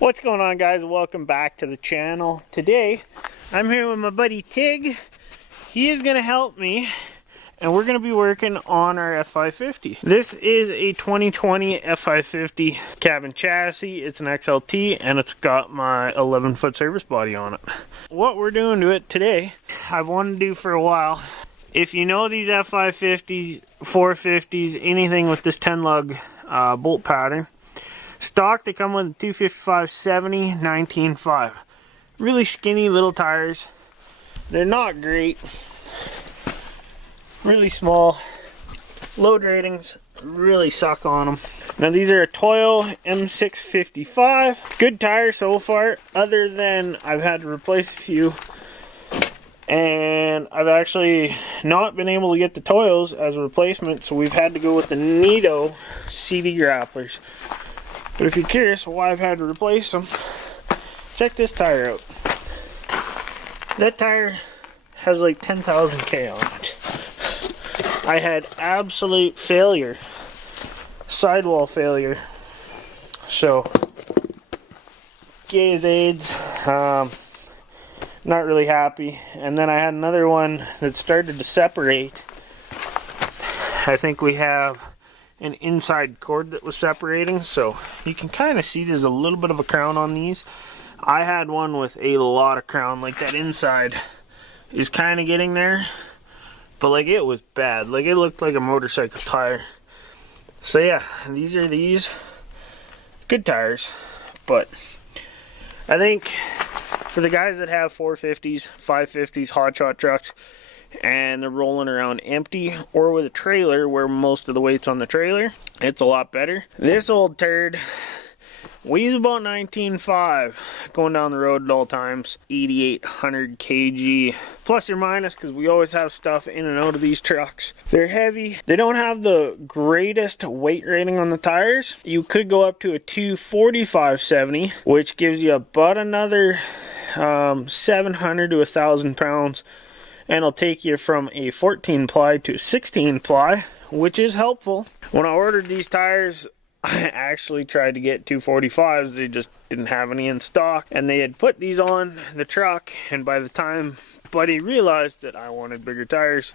What's going on, guys? Welcome back to the channel. Today I'm here with my buddy Tig. He is going to help me and we're going to be working on our F550. This is a 2020 F550 cabin chassis. It's an XLT and it's got my 11-foot service body on it. What we're doing to it today, I've wanted to do for a while. If you know these F550s, 450s, anything with this 10 lug bolt pattern, stock, they come with a 255/70 19.5. Really skinny little tires. They're not great. Really small. Load ratings really suck on them. Now these are a Toyo M655. Good tires so far, other than I've had to replace a few. And I've actually not been able to get the Toyos as a replacement, so we've had to go with the Nito CD grapplers. But if you're curious why I've had to replace them, check this tire out. That tire has like 10,000 K on it. I had absolute failure, sidewall failure. So, gay as AIDS, not really happy. And then I had another one that started to separate. I think we have an inside cord that was separating, so you can kind of see there's a little bit of a crown on these. I had one with a lot of crown, like that inside is kind of getting there, but like it was bad, like it looked like a motorcycle tire. So yeah, these are these good tires, but I think for the guys that have 450s, 550s, hotshot trucks, and they're rolling around empty or with a trailer where most of the weight's on the trailer, it's a lot better. This old turd weighs about 19.5 going down the road at all times, 8,800 kg plus or minus, because we always have stuff in and out of these trucks. They're heavy. They don't have the greatest weight rating on the tires. You could go up to a 245/70, which gives you about another 700 to 1,000 pounds. And it'll take you from a 14 ply to a 16 ply, which is helpful. When I ordered these tires, I actually tried to get 245s. They just didn't have any in stock. And they had put these on the truck, and by the time Buddy realized that I wanted bigger tires,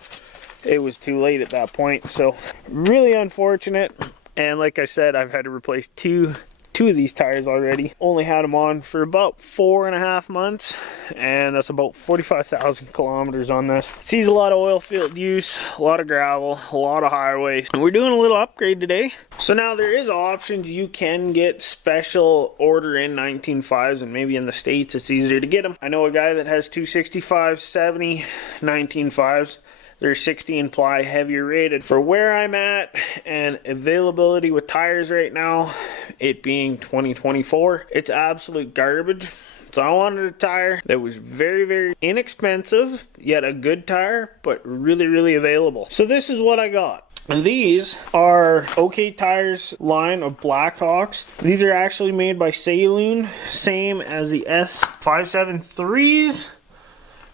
it was too late at that point. So really unfortunate. And like I said, I've had to replace two of these tires already. Only had them on for about 4.5 months, and that's about 45,000 kilometers on this. Sees a lot of oil field use, a lot of gravel, a lot of highway, and we're doing a little upgrade today. So now there is options. You can get special order in 19.5s, and maybe in the States it's easier to get them. I know a guy that has 265/70 19.5s. They're 16 ply, heavier rated. For where I'm at and availability with tires right now, it being 2024, it's absolute garbage. So I wanted a tire that was very, very inexpensive, yet a good tire, but really, really available. So this is what I got. And these are OK Tires line of Blackhawks. These are actually made by Saloon, same as the S573s,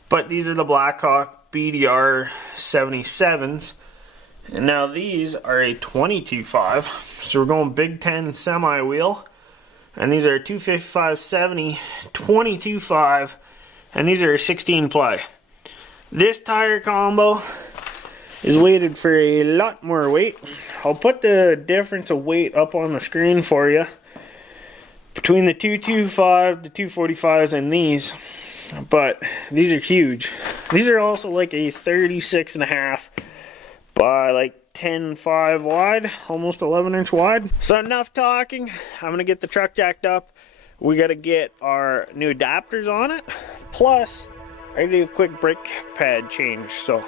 but these are the Blackhawk BDR 77s, and now these are a 22.5, so we're going Big 10 semi wheel, and these are a 255/70 22.5, and these are a 16 ply. This tire combo is weighted for a lot more weight. I'll put the difference of weight up on the screen for you between the 225, the 245s, and these. But these are huge. These are also like a 36.5 by like 10.5 wide, almost 11-inch wide. So enough talking. I'm gonna get the truck jacked up. We gotta get our new adapters on it. Plus, I gotta do a quick brake pad change. So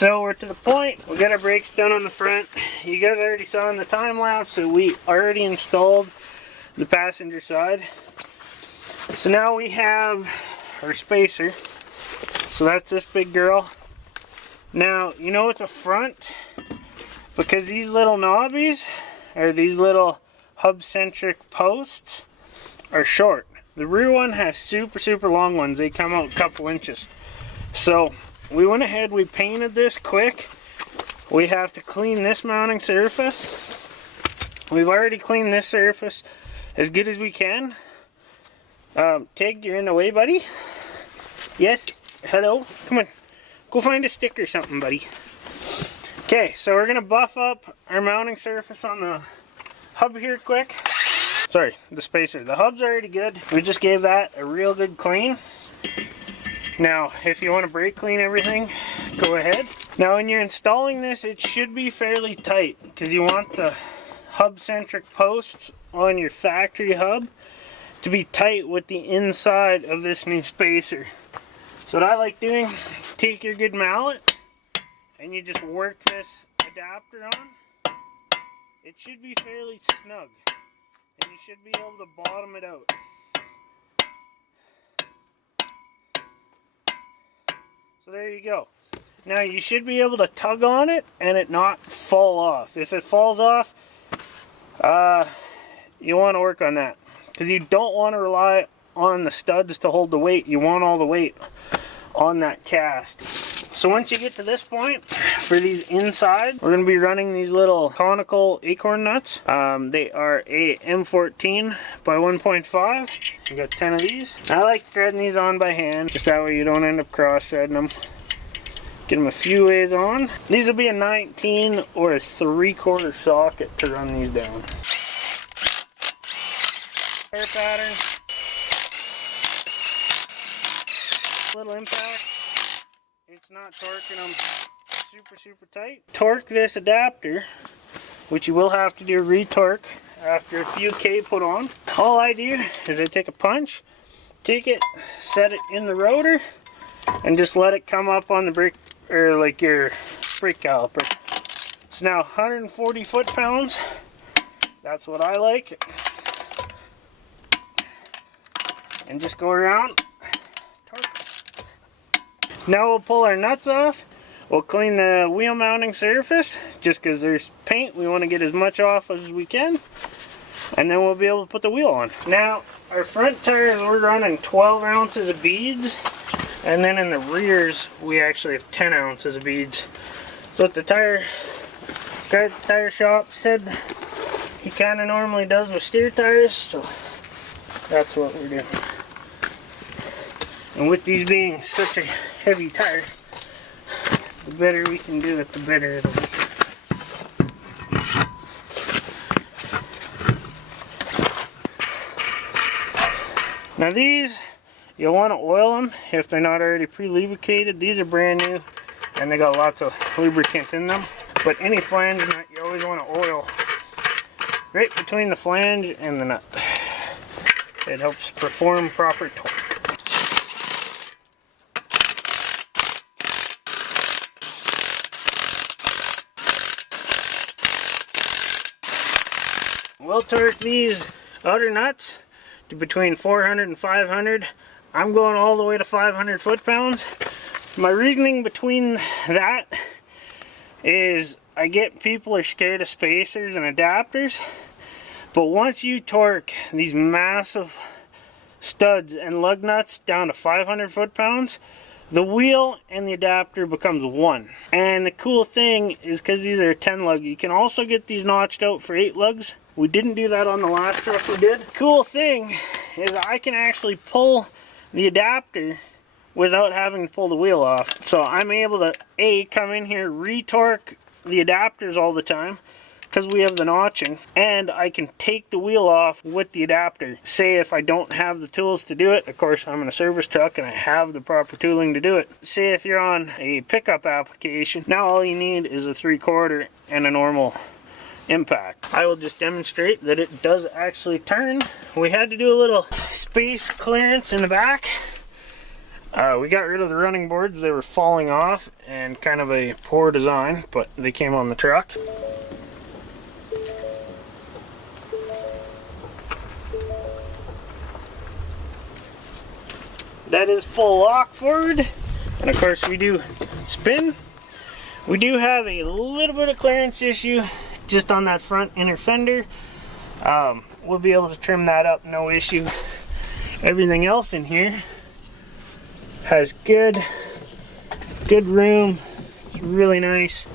So we're to the point, we got our brakes done on the front. You guys already saw in the time lapse that we already installed the passenger side. So now we have our spacer. So that's this big girl. Now, you know it's a front because these little knobbies, or these little hub-centric posts, are short. The rear one has super long ones. They come out a couple inches. So we went ahead, we painted this quick. We have to clean this mounting surface. We've already cleaned this surface as good as we can. Tig, you're in the way, buddy? Yes? Hello? Come on. Go find a stick or something, buddy. Okay, so we're gonna buff up our mounting surface on the hub here quick. Sorry, the spacer. The hub's already good. We just gave that a real good clean. Now, if you want to brake clean everything, go ahead. Now, when you're installing this, it should be fairly tight because you want the hub-centric posts on your factory hub to be tight with the inside of this new spacer. So what I like doing, take your good mallet and you just work this adapter on. It should be fairly snug and you should be able to bottom it out. So there you go. Now you should be able to tug on it and it not fall off. If it falls off, you want to work on that because you don't want to rely on the studs to hold the weight. You want all the weight on that cast. So once you get to this point, for these inside, we're going to be running these little conical acorn nuts. They are a M14 by 1.5. We got 10 of these. I like threading these on by hand, just that way you don't end up cross-threading them. Get them a few ways on. These will be a 19 or a 3/4 socket to run these down. Hair pattern. Little impact. It's not torquing them super tight. Torque this adapter, which you will have to do retorque after a few K put on. All I do is I take a punch, take it, set it in the rotor, and just let it come up on the brake, or like your brake caliper. So now 140 foot-pounds, that's what I like. And just go around. Now we'll pull our nuts off. We'll clean the wheel mounting surface just because there's paint. We want to get as much off as we can. And then we'll be able to put the wheel on. Now our front tires, we're running 12 ounces of beads. And then in the rears, we actually have 10 ounces of beads. So what the guy at the tire shop said he kind of normally does with steer tires. So that's what we're doing. And with these being such a heavy tire, the better we can do it, the better it'll be. Now these, you'll want to oil them if they're not already pre-lubricated. These are brand new and they got lots of lubricant in them. But any flange nut, you always want to oil right between the flange and the nut. It helps perform proper torque. We'll torque these outer nuts to between 400 and 500. I'm going all the way to 500 foot-pounds. My reasoning between that is I get people are scared of spacers and adapters, but once you torque these massive studs and lug nuts down to 500 foot-pounds, the wheel and the adapter becomes one. And the cool thing is because these are 10 lug, you can also get these notched out for 8 lugs. We didn't do that on the last truck we did. Cool thing is I can actually pull the adapter without having to pull the wheel off. So I'm able to come in here, retorque the adapters all the time because we have the notching, and I can take the wheel off with the adapter. Say if I don't have the tools to do it, of course I'm in a service truck and I have the proper tooling to do it. Say if you're on a pickup application, now all you need is a 3/4 and a normal impact. I will just demonstrate that it does actually turn. We had to do a little space clearance in the back. We got rid of the running boards. They were falling off and kind of a poor design, but they came on the truck. That is full lock forward, and of course we do spin. We do have a little bit of clearance issue just on that front inner fender. We'll be able to trim that up, no issue. Everything else in here has good room. It's really nice.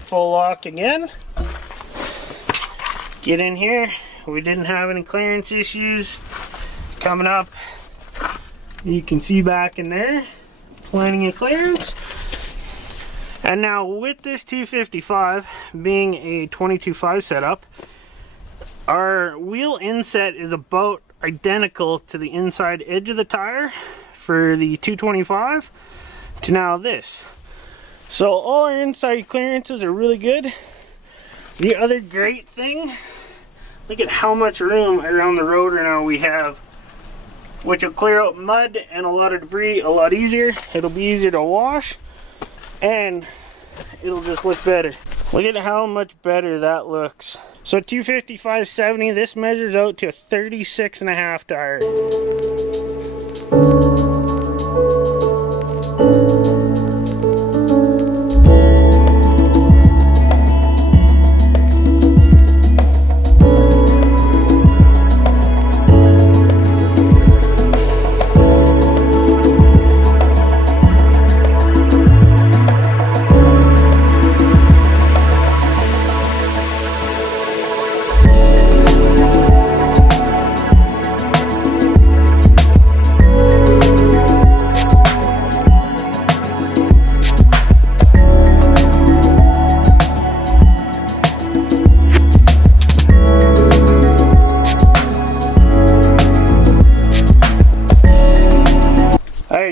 Full lock again. Get in here. We didn't have any clearance issues coming up. You can see back in there, plenty of clearance. And now with this 255 being a 22.5 setup, our wheel inset is about identical to the inside edge of the tire for the 225 to now this. So all our inside clearances are really good. The other great thing, look at how much room around the rotor now we have, which will clear out mud and a lot of debris a lot easier. It'll be easier to wash and it'll just look better. Look at how much better that looks. So 255/70, this measures out to a 36.5 tire.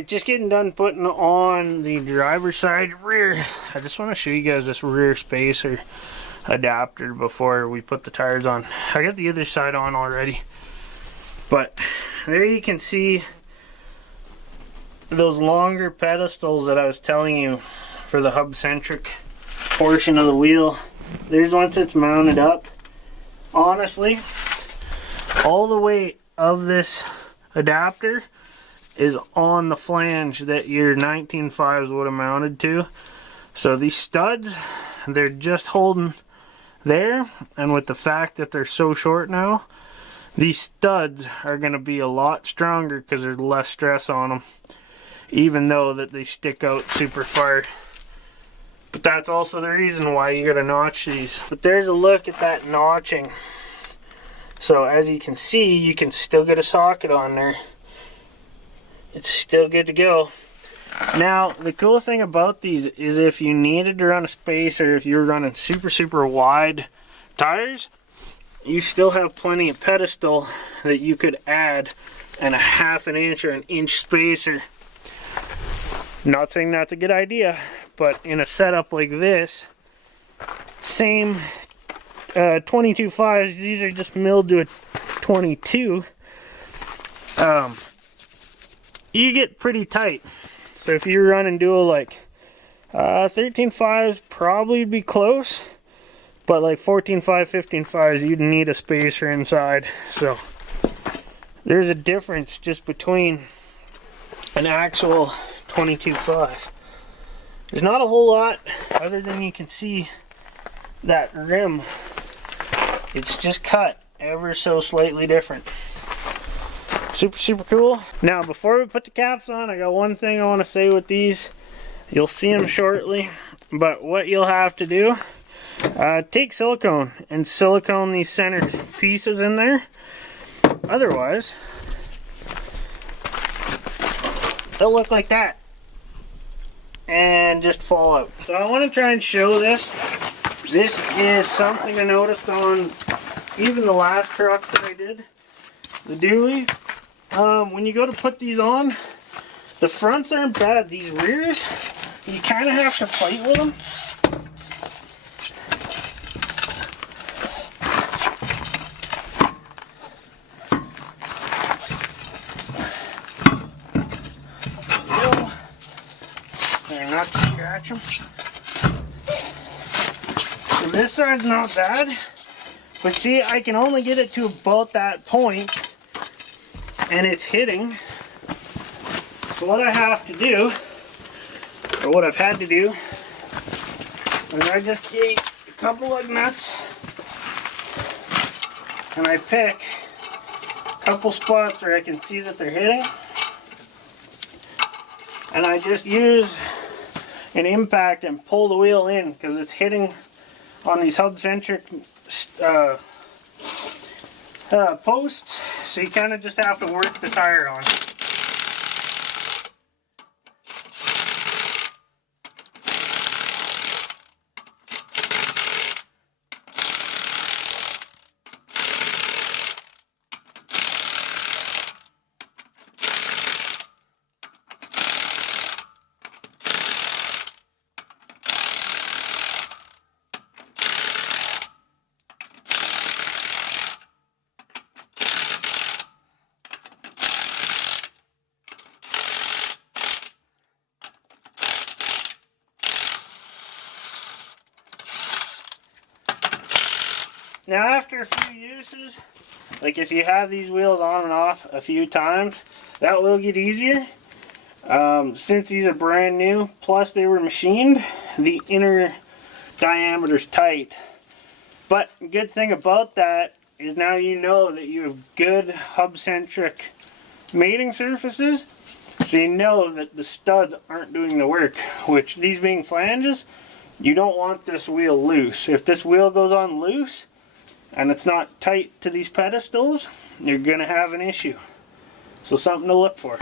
Just getting done putting on the driver's side rear. I just want to show you guys this rear spacer adapter before we put the tires on. I got the other side on already, but there you can see those longer pedestals that I was telling you for the hub centric portion of the wheel. There's once it's mounted up. Honestly, all the weight of this adapter is on the flange that your 19.5s would have mounted to. So these studs, they're just holding there, and with the fact that they're so short now, these studs are going to be a lot stronger because there's less stress on them, even though that they stick out super far. But that's also the reason why you got to notch these. But there's a look at that notching. So as you can see, you can still get a socket on there. It's still good to go. Now, the cool thing about these is if you needed to run a spacer, if you're running super wide tires, you still have plenty of pedestal that you could add and a 1/2 inch or 1 inch spacer. Not saying that's a good idea, but in a setup like this, same 22.5s, these are just milled to a 22. You get pretty tight. So if you run and dual, like 13.5s probably be close, but like 14.5, 15.5s, you'd need a spacer inside. So there's a difference just between an actual 22.5. There's not a whole lot other than you can see that rim. It's just cut ever so slightly different. Super cool. Now before we put the caps on, I got one thing I want to say with these. You'll see them shortly, but what you'll have to do, take silicone and silicone these center pieces in there. Otherwise, they'll look like that and just fall out. So I want to try and show this. This is something I noticed on even the last truck that I did, the dually. When you go to put these on, the fronts aren't bad. These rears, you kind of have to fight with them. not to scratch them. So this side's not bad, but see, I can only get it to about that point, and it's hitting. So what I have to do, or what I've had to do, is I just get a couple of nuts, and I pick a couple spots where I can see that they're hitting, and I just use an impact and pull the wheel in because it's hitting on these hub-centric posts, so you kind of just have to work the tire on. Now after a few uses, like if you have these wheels on and off a few times, that will get easier. Since these are brand new, plus they were machined, the inner diameter's tight. But good thing about that is now you know that you have good hub-centric mating surfaces, so you know that the studs aren't doing the work, which these being flanges, you don't want this wheel loose. If this wheel goes on loose, and it's not tight to these pedestals, you're gonna have an issue. So something to look for.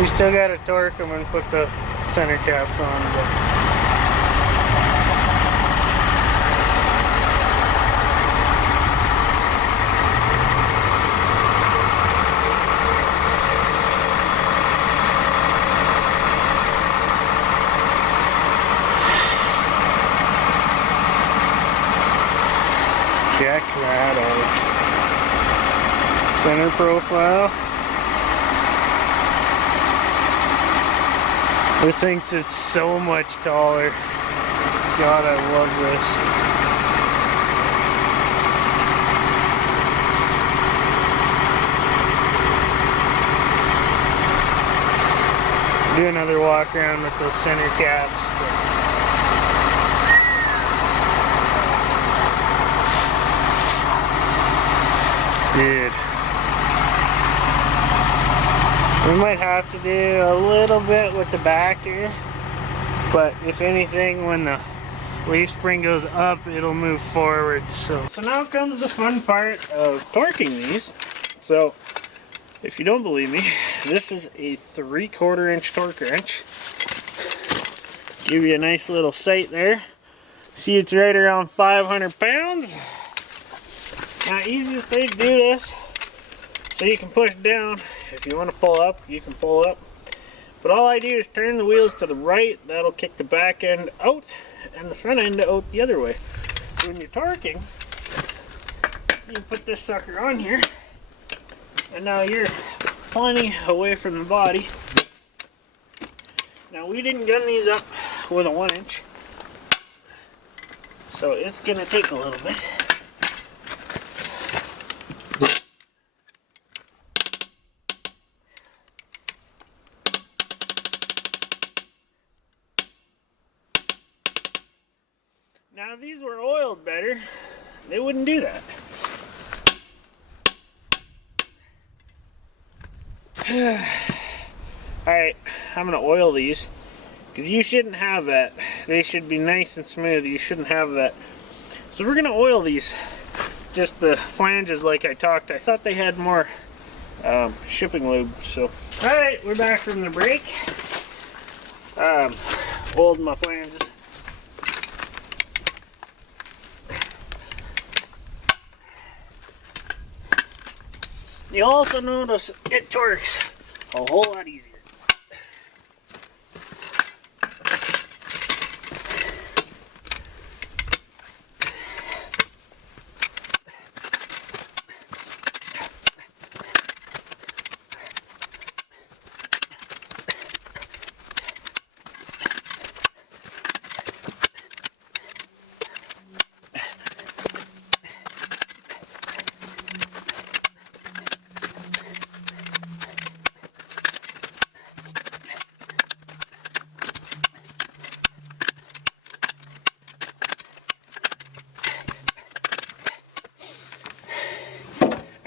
We still gotta torque them and put the center caps on. But check that out. Center profile. This thing sits so much taller. God, I love this. Do another walk around with those center caps. Dude, we might have to do a little bit with the back here, but if anything, when the leaf spring goes up, it'll move forward. So now comes the fun part of torquing these. So if you don't believe me, this is a 3/4 inch torque wrench. Give you a nice little sight there. See, it's right around 500 pounds. Now, easiest way to do this, so you can push down. If you want to pull up, you can pull up. But all I do is turn the wheels to the right. That'll kick the back end out and the front end out the other way. So when you're torquing, you put this sucker on here, and now you're plenty away from the body. Now, we didn't gun these up with a 1 inch, so it's going to take a little bit. Now, if these were oiled better, they wouldn't do that. Alright, I'm going to oil these, because you shouldn't have that. They should be nice and smooth. You shouldn't have that. So we're going to oil these, just the flanges like I talked. I thought they had more shipping lube. So, alright, we're back from the break. Oiled my flanges. You'll also notice it torques a whole lot easier.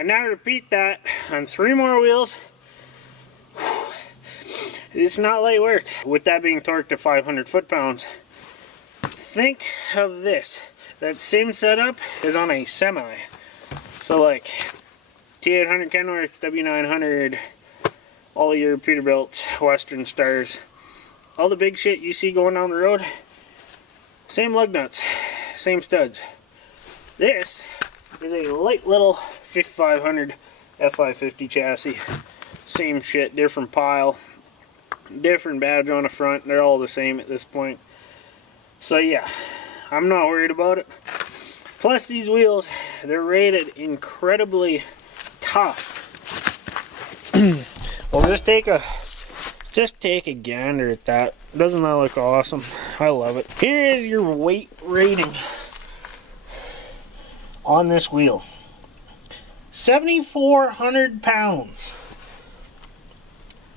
And now repeat that on 3 more wheels. It's not light work. With that being torqued to 500 foot-pounds, think of this. That same setup is on a semi. So like T800 Kenworth, W900, all your Peterbilts, Western Stars, all the big shit you see going down the road, same lug nuts, same studs. This is a light little 5500 F550 chassis. Same shit, different pile, different badge on the front. They're all the same at this point. So yeah, I'm not worried about it. Plus these wheels, they're rated incredibly tough. Well, just take a gander at that. Doesn't that look awesome? I love it. Here is your weight rating on this wheel. 7,400 pounds.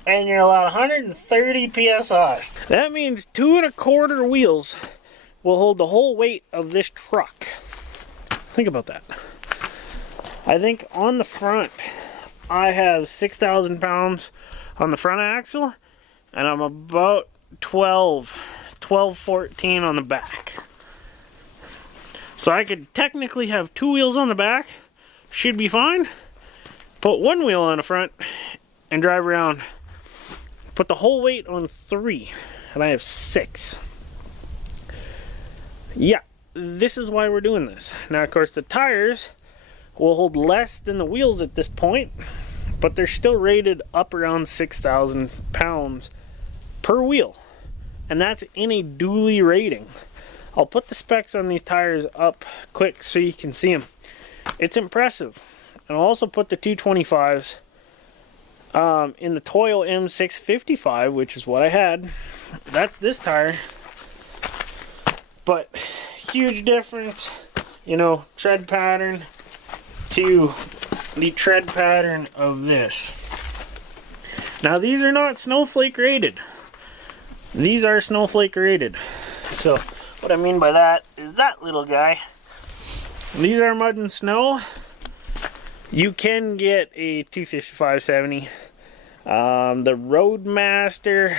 And you're allowed 130 psi. That means 2 1/4 wheels will hold the whole weight of this truck. Think about that. I think on the front, I have 6,000 pounds on the front axle, and I'm about 14 on the back. So I could technically have 2 wheels on the back, should be fine. Put 1 wheel on the front and drive around. Put the whole weight on 3, and I have 6. Yeah, this is why we're doing this. Now, of course, the tires will hold less than the wheels at this point, but they're still rated up around 6,000 pounds per wheel. And that's in a dually rating. I'll put the specs on these tires up quick so you can see them. It's impressive. And I'll also put the 225s in the Toyo M655, which is what I had. That's this tire. But huge difference, you know, tread pattern to the tread pattern of this. Now these are not snowflake rated. These are snowflake rated. So what I mean by that is that little guy. These are mud and snow. You can get a 255/70. The Roadmaster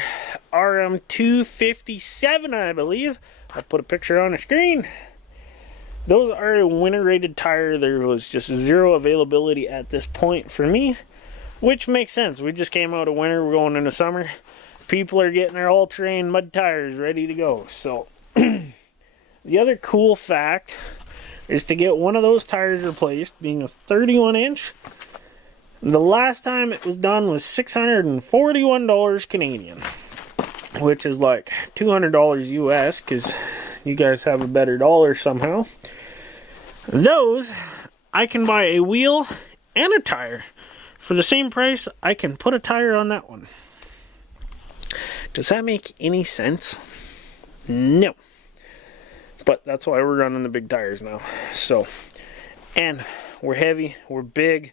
RM257, I believe. I'll put a picture on the screen. Those are a winter rated tire. There was just 0 availability at this point for me, which makes sense. We just came out of winter, we're going into summer. People are getting their all-terrain mud tires ready to go. So the other cool fact is to get one of those tires replaced, being a 31-inch. The last time it was done was $641 Canadian, which is like $200 US, because you guys have a better dollar somehow. Those, I can buy a wheel and a tire. For the same price, I can put a tire on that one. Does that make any sense? No. But that's why we're running the big tires now. So, and we're heavy, we're big.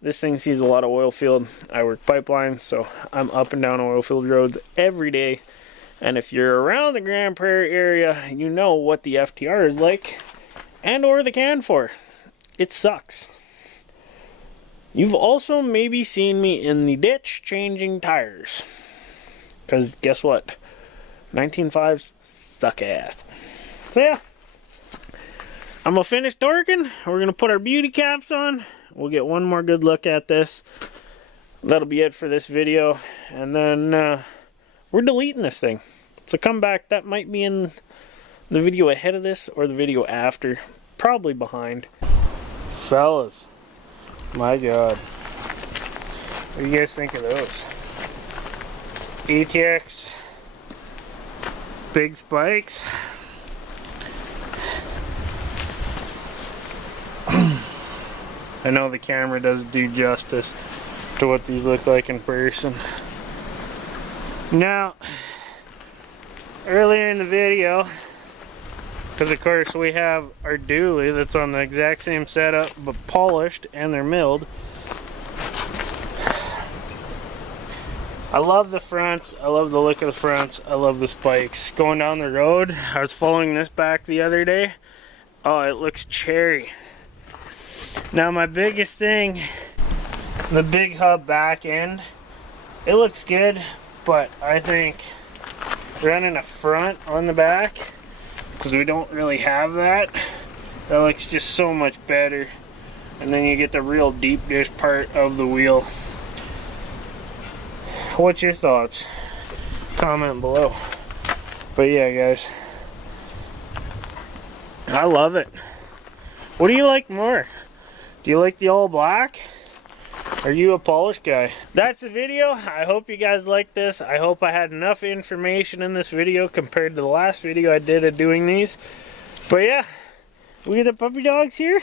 This thing sees a lot of oil field. I work pipeline, so I'm up and down oil field roads every day. And if you're around the Grand Prairie area, you know what the FTR is like, and or the Can-4. It sucks. You've also maybe seen me in the ditch changing tires. Because guess what? 19.5s suck ass. So yeah, I'm going to finish torquing. We're going to put our beauty caps on. We'll get one more good look at this. That'll be it for this video. And then we're deleting this thing. So come back. That might be in the video ahead of this or the video after. Probably behind. Fellas, my God. What do you guys think of those? ATX big spikes. I know the camera doesn't do justice to what these look like in person. Now, earlier in the video, because of course we have our dually that's on the exact same setup but polished and they're milled. I love the fronts, I love the look of the fronts, I love the spikes. Going down the road, I was following this back the other day. Oh, it looks cherry. Now my biggest thing, the big hub back end, it looks good, but I think running a front on the back, because we don't really have that, that looks just so much better. And then you get the real deep dish part of the wheel. What's your thoughts? Comment below. But yeah, guys, I love it. What do you like more? Do you like the all black? Are you a polish guy? That's the video. I hope you guys liked this. I hope I had enough information in this video compared to the last video I did of doing these. But yeah, we get the puppy dogs here.